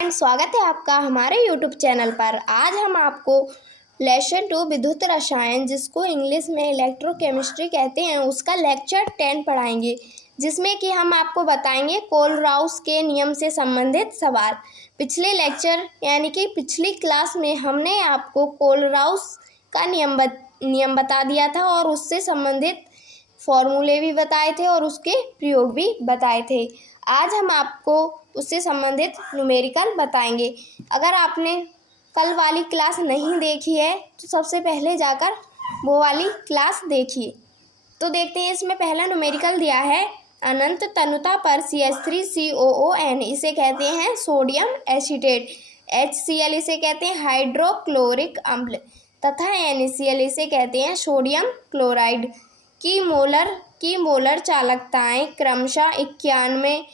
स्वागत है आपका हमारे YouTube चैनल पर। आज हम आपको लेसन 2 विद्युत रसायन, जिसको इंग्लिश में इलेक्ट्रोकेमिस्ट्री कहते हैं, उसका लेक्चर 10 पढ़ाएंगे, जिसमें कि हम आपको बताएंगे कोलराउस के नियम से संबंधित सवाल। पिछले लेक्चर यानी कि पिछली क्लास में हमने आपको कोलराउस का नियम बता दिया था और उससे संबंधित फॉर्मूले भी बताए थे और उसके प्रयोग भी बताए थे। आज हम आपको उससे संबंधित न्यूमेरिकल बताएंगे। अगर आपने कल वाली क्लास नहीं देखी है तो सबसे पहले जाकर वो वाली क्लास देखिए। तो देखते हैं, इसमें पहला न्यूमेरिकल दिया है, अनंत तनुता पर CH3COON इसे कहते हैं सोडियम एसीटेट, HCl इसे कहते हैं हाइड्रोक्लोरिक अम्ल तथा NaCl इसे कहते हैं सोडियम क्लोराइड की मोलर चालकताएं क्रमशः 91,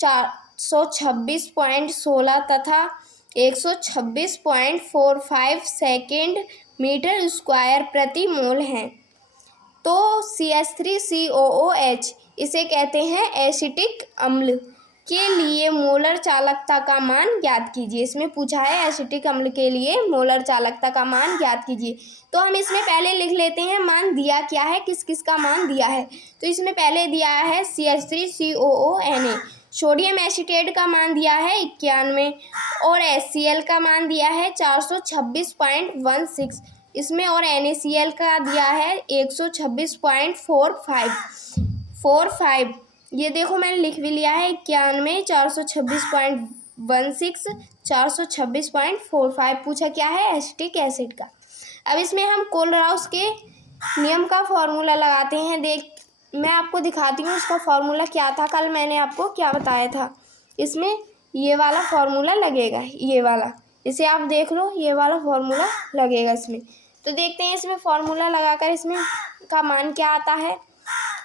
426.16 तथा 126.45 सेकेंड मीटर स्क्वायर प्रति मोल हैं। तो CH3COOH इसे कहते हैं एसिटिक अम्ल के लिए मोलर चालकता का मान ज्ञात कीजिए। इसमें पूछा है एसिटिक अम्ल के लिए मोलर चालकता का मान ज्ञात कीजिए। तो हम इसमें पहले लिख लेते हैं मान दिया क्या है, किस किस का मान दिया है। तो इसमें पहले दिया है CH3COONA, सोडियम एसीटेट का मान दिया है 91 और HCl का मान दिया है 426.16 इसमें, और NaCl का दिया है 126.45। ये देखो मैंने लिख भी लिया है 91, 426.16, 426.45। पूछा क्या है, एसिटिक एसिड का। अब इसमें हम कोलराउस के नियम का फॉर्मूला लगाते हैं। मैं आपको दिखाती हूँ इसका फॉर्मूला क्या था। कल मैंने आपको क्या बताया था। इसमें ये वाला फॉर्मूला लगेगा, ये वाला, इसे आप देख लो, ये वाला फॉर्मूला लगेगा इसमें। तो देखते हैं इसमें फॉर्मूला लगाकर इसमें का मान क्या आता है।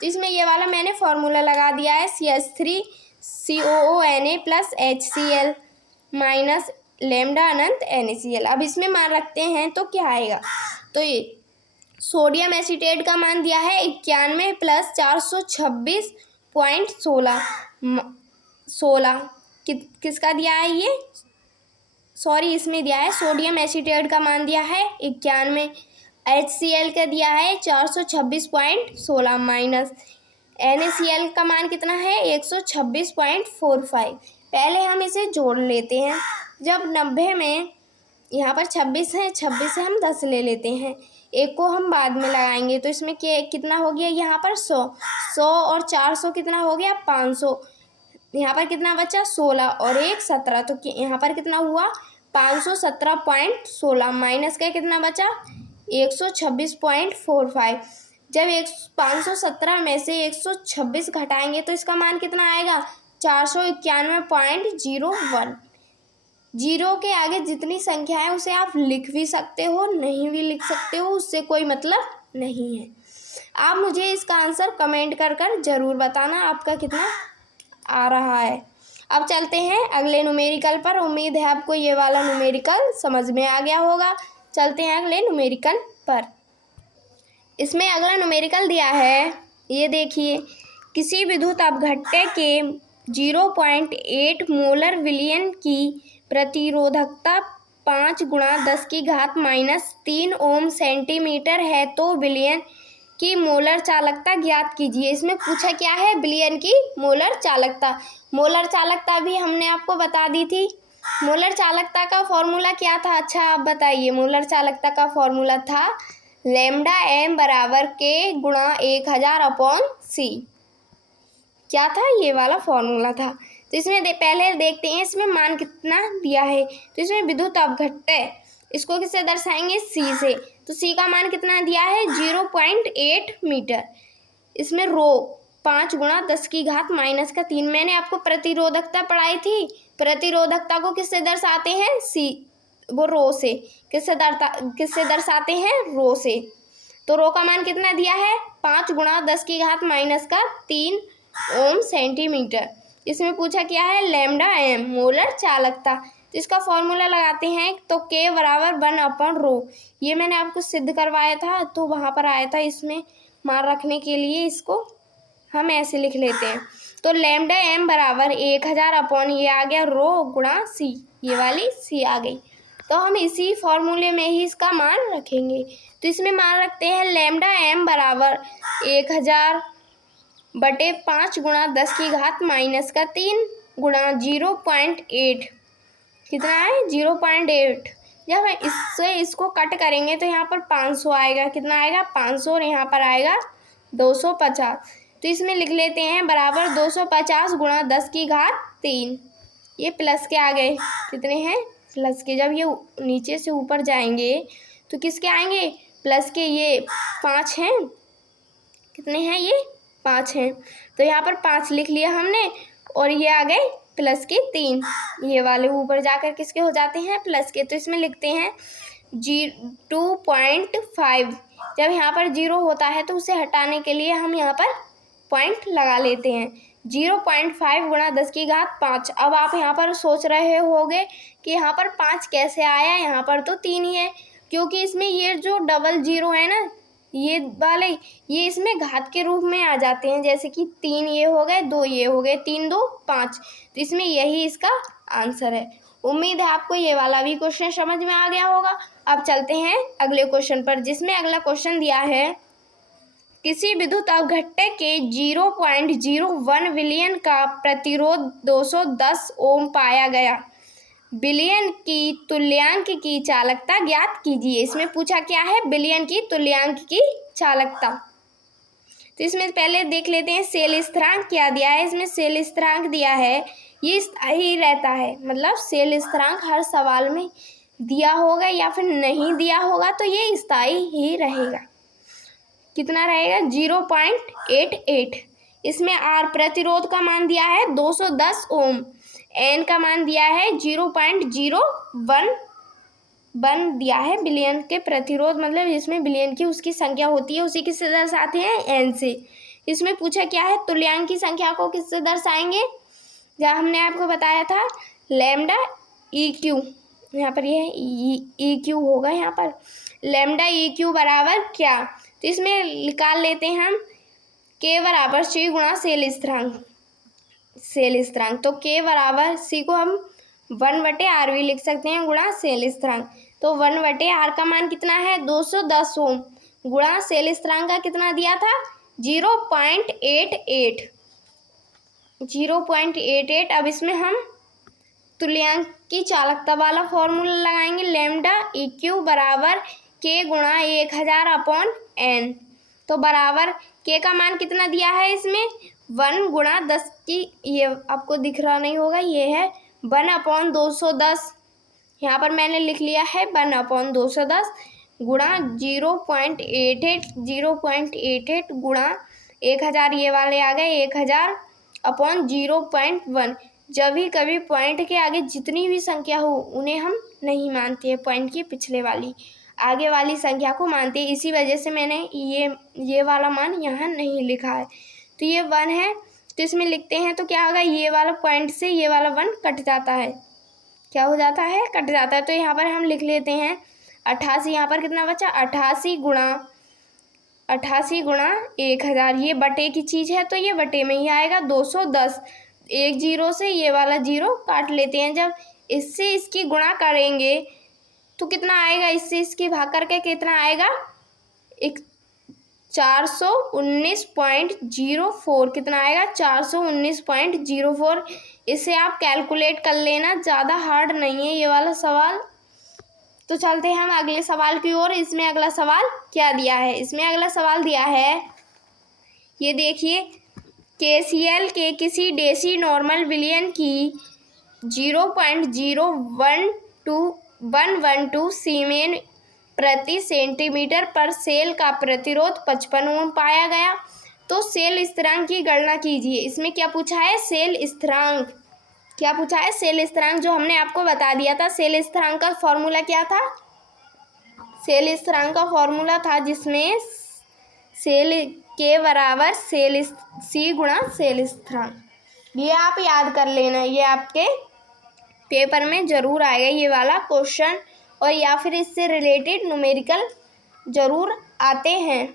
तो इसमें ये वाला मैंने फॉर्मूला लगा दिया है, CH3COONA plus HCl minus lambda अनंत NaCl। अब इसमें मान रखते हैं तो क्या आएगा। तो ये सोडियम एसीटेट का मान दिया है 91 प्लस 426.16 किसका दिया है ये, सॉरी इसमें दिया है सोडियम एसीटेट का मान दिया है 91, HCl का दिया है 426.16 माइनस NaCl का मान कितना है 126.45। पहले हम इसे जोड़ लेते हैं। जब 90 में यहाँ पर 26 है, 26 से हम 10 ले लेते हैं, एक को हम बाद में लगाएंगे। तो इसमें कितना हो गया, यहाँ पर 100 और 400 कितना हो गया 500, यहाँ पर कितना बचा 16 और 1 17, तो यहाँ पर कितना हुआ 517.16 माइनस का कितना बचा 126.45। जब 517 में से 126 घटाएंगे तो इसका मान कितना आएगा 491.01। जीरो के आगे जितनी संख्या है उसे आप लिख भी सकते हो, नहीं भी लिख सकते हो, उससे कोई मतलब नहीं है। आप मुझे इसका आंसर कमेंट कर ज़रूर बताना आपका कितना आ रहा है। अब चलते हैं अगले न्यूमेरिकल पर। उम्मीद है आपको ये वाला न्यूमेरिकल समझ में आ गया होगा। चलते हैं अगले न्यूमेरिकल पर। इसमें अगला न्यूमेरिकल दिया है, ये देखिए, किसी विद्युत अपघट्य के 0.8 मोलर विलयन की प्रतिरोधकता 5 × 10⁻³ ओम सेंटीमीटर है, तो विलयन की मोलर चालकता ज्ञात कीजिए। इसमें पूछा क्या है, विलयन की मोलर चालकता। मोलर चालकता भी हमने आपको बता दी थी। मोलर चालकता का फॉर्मूला क्या था, अच्छा आप बताइए। मोलर चालकता का फॉर्मूला था लैम्डा m बराबर K × 1000/C। क्या था, ये वाला फॉर्मूला था। तो इसमें पहले देखते हैं इसमें मान कितना दिया है। तो इसमें विद्युत अपघट्य, इसको किससे दर्शाएंगे, C से। तो C का मान कितना दिया है 0.8 मीटर। इसमें रो 5 × 10⁻³ मैंने आपको प्रतिरोधकता पढ़ाई थी। प्रतिरोधकता को किससे दर्शाते हैं, C, वो रो से। किससे दर्शाते हैं, रो से। तो रो का मान कितना दिया है 5 × 10⁻³ ओम सेंटीमीटर। इसमें पूछा क्या है, लैम्डा m मोलर चालकता। तो इसका फॉर्मूला लगाते हैं, तो K बराबर 1/ρ। ये मैंने आपको सिद्ध करवाया था, तो वहाँ पर आया था। इसमें मान रखने के लिए इसको हम ऐसे लिख लेते हैं। तो लैम्डा m बराबर 1000 अपॉन ये आ गया रो गुणा सी, ये वाली सी आ गई। तो हम इसी फॉर्मूले में ही इसका मान रखेंगे। तो इसमें मान रखते हैं लैम्डा m बराबर 1000 बटे 5 गुणा 10 की घात -3 गुणा 0.8, कितना है 0.8। जब इससे इसको कट करेंगे तो यहाँ पर 500 आएगा, कितना आएगा 500, और यहाँ पर आएगा 250। तो इसमें लिख लेते हैं बराबर 250 गुणा 10 की घात 3, ये प्लस के आ गए, कितने हैं प्लस के। जब ये नीचे से ऊपर जाएंगे तो किसके आएंगे प्लस के, ये 5 हैं, कितने हैं ये 5 हैं। तो यहाँ पर 5 लिख लिया हमने, और ये आ गए प्लस के 3, ये वाले ऊपर जाकर किसके हो जाते हैं प्लस के। तो इसमें लिखते हैं 2.5। जब यहाँ पर 0 होता है तो उसे हटाने के लिए हम यहाँ पर पॉइंट लगा लेते हैं। 0.5 गुणा 10 की घात 5। अब आप यहाँ पर सोच रहे होंगे कि यहाँ पर 5 कैसे आया, यहाँ पर तो 3 ही है, क्योंकि इसमें ये जो डबल 0 है ना, ये वाले ये इसमें घात के रूप में आ जाते हैं, जैसे कि 3 ये हो गए, 2 ये हो गए, 3 2 5। तो इसमें यही इसका आंसर है। उम्मीद है आपको ये वाला भी क्वेश्चन समझ में आ गया होगा। अब चलते हैं अगले क्वेश्चन पर, जिसमें अगला क्वेश्चन दिया है किसी विद्युत अवघट्टे के 0.01 विलियन का प्रतिरोध 210 ओम पाया गया, बिलियन की तुल्यांक की चालकता ज्ञात कीजिए। इसमें पूछा क्या है, बिलियन की तुल्यांक की चालकता। तो इसमें पहले देख लेते हैं सेल स्थिरांक क्या दिया है। इसमें सेल स्थिरांक दिया है, ये स्थायी रहता है, मतलब सेल स्थिरांक हर सवाल में दिया होगा या फिर नहीं दिया होगा तो ये स्थायी ही रहेगा। कितना रहेगा 0.88। इसमें आर प्रतिरोध का मान दिया है 210 ओम, एन का मान दिया है 0.01 दिया है। बिलियन के प्रतिरोध मतलब इसमें बिलियन की उसकी संख्या होती है, उसी किससे दर्शाते हैं एन से। इसमें पूछा क्या है, तुल्यांक की संख्या को किससे दर्शाएंगे, जहाँ हमने आपको बताया था लैम्डा ई क्यू, यहाँ पर ये ई क्यू होगा, यहाँ पर लैम्डा ई क्यू बराबर क्या। तो इसमें निकाल लेते हैं हम के बराबर सी गुणा सेल स्थिरांक, सेल स्थिरांक। तो के बराबर सी को हम 1/r भी लिख सकते हैं गुणा सेल स्थिरांक। तो 1/r का मान कितना है 210 ओम, गुणा सेल स्थिरांक का कितना दिया था 0.88। 0.88। अब इसमें हम तुल्यांक की चालकता वाला फॉर्मूला लगाएंगे, लैम्डा ई क्यू बराबर के गुणा 1000 अपॉन एन। तो बराबर के का मान कितना दिया है इसमें 1 गुणा 10 की, ये आपको दिख रहा नहीं होगा, ये है 1/210। यहाँ पर मैंने लिख लिया है 1/210 गुणा 0.88 गुणा 1000, ये वाले आ गए 1000 अपॉन 0.1। जब भी कभी पॉइंट के आगे जितनी भी संख्या हो उन्हें हम नहीं मानते हैं, पॉइंट की पिछले वाली आगे वाली संख्या को मानते हैं। इसी वजह से मैंने ये वाला मान यहाँ नहीं लिखा है। तो ये 1 है, तो इसमें लिखते हैं तो क्या होगा, ये वाला पॉइंट से ये वाला 1 कट जाता है, क्या हो जाता है कट जाता है। तो यहाँ पर हम लिख लेते हैं 88। यहाँ पर कितना बचा 88 गुणा 1000, ये बटे की चीज़ है तो ये बटे में ही आएगा 210। एक 0 से ये वाला 0 काट लेते हैं। जब इससे इसकी गुणा करेंगे तो कितना आएगा, इससे इसकी भाग करके कितना आएगा 419.04, कितना आएगा 419.04। इसे आप कैलकुलेट कर लेना, ज़्यादा हार्ड नहीं है ये वाला सवाल। तो चलते हैं हम अगले सवाल की ओर। इसमें अगला सवाल क्या दिया है, इसमें अगला सवाल दिया है, ये देखिए, KCl के किसी डेसी नॉर्मल विलयन की 0.0112 सीमेन प्रति सेंटीमीटर पर सेल का प्रतिरोध 55 ओम पाया गया। तो सेल स्थिरांक की गणना कीजिए। इसमें क्या पूछा है, सेल स्थिरांक। क्या पूछा है, सेल स्थिरांक, जो हमने आपको बता दिया था। सेल स्थिरांक का फॉर्मूला क्या था, सेल स्थिरांक का फॉर्मूला था जिसमें सेल के बराबर सेल सी गुणा सेल स्थिरांक। ये आप याद कर लेना, ये आपके पेपर में ज़रूर आएगा ये वाला क्वेश्चन, और या फिर इससे रिलेटेड न्यूमेरिकल ज़रूर आते हैं।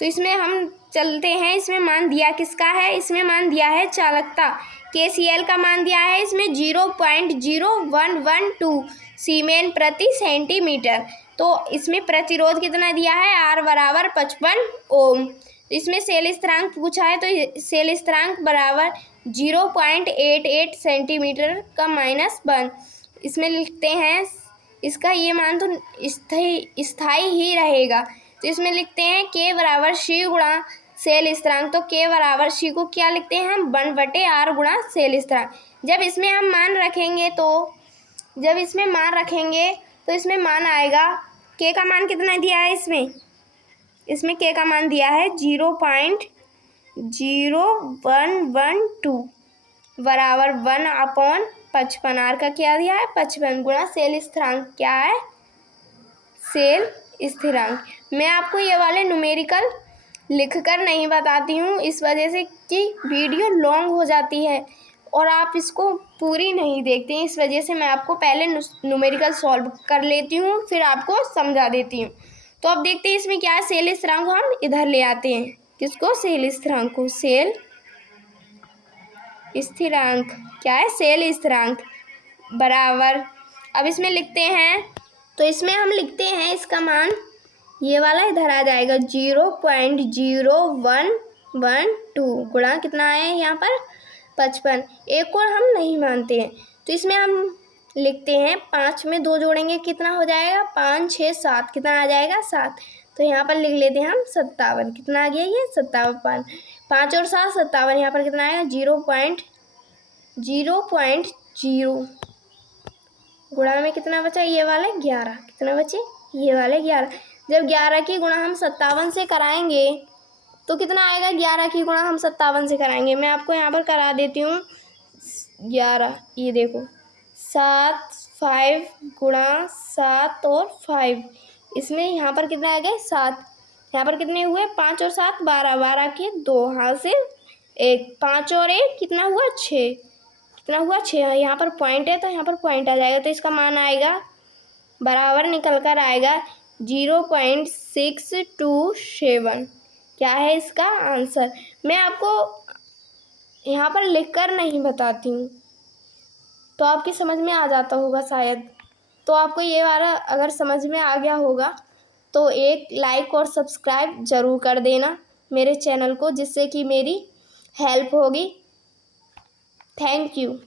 तो इसमें हम चलते हैं, इसमें मान दिया किसका है, इसमें मान दिया है चालकता, KCl का मान दिया है इसमें 0.0112 सीमेन प्रति सेंटीमीटर। तो इसमें प्रतिरोध कितना दिया है, R बराबर 55 ओम। इसमें सेल स्थिरांक पूछा है, तो सेल स्थिरांक बराबर 0.88 सेंटीमीटर का -1। इसमें लिखते हैं इसका ये मान तो स्थाई ही रहेगा, तो इसमें लिखते हैं K बराबर C गुणा सेल स्थिरांक। तो K बराबर C को क्या लिखते हैं हम, 1/R गुणा सेल स्थिरांक। जब इसमें हम मान रखेंगे तो इसमें मान आएगा, K का मान कितना दिया है इसमें K का मान दिया है 0.0112 बराबर 1/55। R का क्या दिया है 55 गुणा सेल स्थिरांक क्या है, सेल स्थिरांक। मैं आपको ये वाले न्यूमेरिकल लिखकर नहीं बताती हूँ, इस वजह से कि वीडियो लॉन्ग हो जाती है और आप इसको पूरी नहीं देखते हैं, इस वजह से मैं आपको पहले न्यूमेरिकल सॉल्व कर लेती हूँ, फिर आपको समझा देती हूँ। तो अब देखते हैं इसमें क्या है, सेल स्थिरांक को हम इधर ले आते हैं, किसको, सेल स्थिरांक को। सेल स्थिरांक क्या है, सेल स्थिरांक बराबर, अब इसमें लिखते हैं, तो इसमें हम लिखते हैं इसका मान, ये वाला इधर आ जाएगा 0.0112 गुणा कितना है यहाँ पर 55। एक और हम नहीं मानते हैं, तो इसमें हम लिखते हैं 5 में 2 जोड़ेंगे कितना हो जाएगा, 5 6 7, कितना आ जाएगा 7। तो यहाँ पर लिख लेते हैं हम 57, कितना आ गया ये 57, 5 और 7 57, यहाँ पर कितना आएगा 0.0 गुणा में कितना बचा, ये वाले 11, कितना बचे ये वाले 11। जब 11 की गुणा हम 57 से कराएंगे तो कितना आएगा, 11 की गुणा हम 57 से कराएंगे, मैं आपको यहाँ पर करा देती हूँ 11, ये देखो 7 5 गुणा 7 और 5, इसमें यहाँ पर कितना आ गया 7, यहाँ पर कितने हुए 5 और 7 12, 12 के 2 हासिल 1, 5 और 1 कितना हुआ 6, कितना हुआ 6, यहाँ पर पॉइंट है तो यहाँ पर पॉइंट आ जाएगा, तो इसका मान आएगा बराबर निकल कर आएगा 0.627। क्या है इसका आंसर, मैं आपको यहाँ पर लिखकर नहीं बताती हूँ, तो आपकी समझ में आ जाता होगा शायद। तो आपको ये वाला अगर समझ में आ गया होगा तो एक लाइक और सब्सक्राइब ज़रूर कर देना मेरे चैनल को, जिससे कि मेरी हेल्प होगी। Thank you.